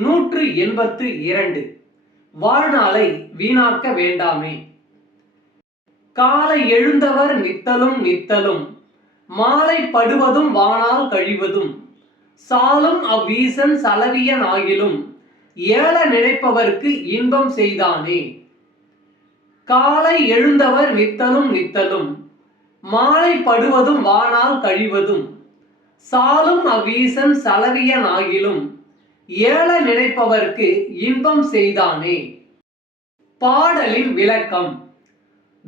நூற்று எண்பத்து இரண்டு. வாழ்நாளை வீணாக்க வேண்டாமே. காலை எழுந்தவர் நித்தலும் நித்தலும் மாலை படுவதும் வானால் கழிவதும் சாலும் அவ்வீசன் சலவியன் ஆகிலும் ஏல நினைப்பவர்க்கு இன்பம் செய்தானே. காலை எழுந்தவர் நித்தலும் நித்தலும் மாலை படுவதும் வானால் கழிவதும் சாலும் அவ்வீசன் சலவியன் ஆகிலும் ஏழ நினைப்பவர்க்கு இன்பம் செய்தானே. பாடலின் விளக்கம்.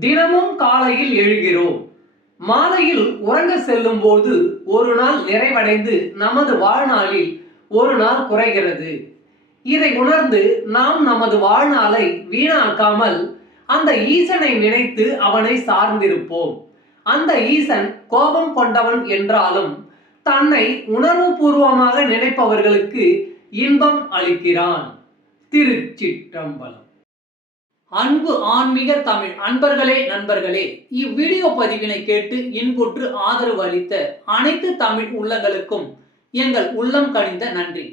தினமும் காலையில் எழுகிறோம். மாலையில் உறங்க செல்லும் போது ஒரு நாள் நிறைவடைந்து நமது வாழ்நாளில் ஒரு நாள் குறைகிறது. இதை உணர்ந்து நாம் நமது வாழ்நாளை வீணாக்காமல் அந்த ஈசனை நினைத்து அவனை சார்ந்திருப்போம். அந்த ஈசன் கோபம் கொண்டவன் என்றாலும் தன்னை உணர்வுபூர்வமாக நினைப்பவர்களுக்கு இன்பம் அளிக்கிறான் திருச்சிற்றம்பலம். அன்பு ஆன்மீக தமிழ் அன்பர்களே நண்பர்களே இவ்வீடியோ பதிவினை கேட்டு இன்புற்று ஆதரவு அளித்த அனைத்து தமிழ் உள்ளங்களுக்கும் எங்கள் உள்ளம் கனிந்த நன்றி.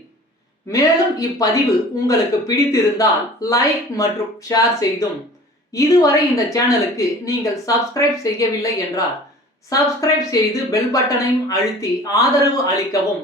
மேலும் இப்பதிவு உங்களுக்கு பிடித்திருந்தால் லைக் மற்றும் ஷேர் செய்தும். இதுவரை இந்த சேனலுக்கு நீங்கள் சப்ஸ்கிரைப் செய்யவில்லை என்றால் சப்ஸ்கிரைப் செய்து பெல் பட்டனையும் அழுத்தி ஆதரவு அளிக்கவும்.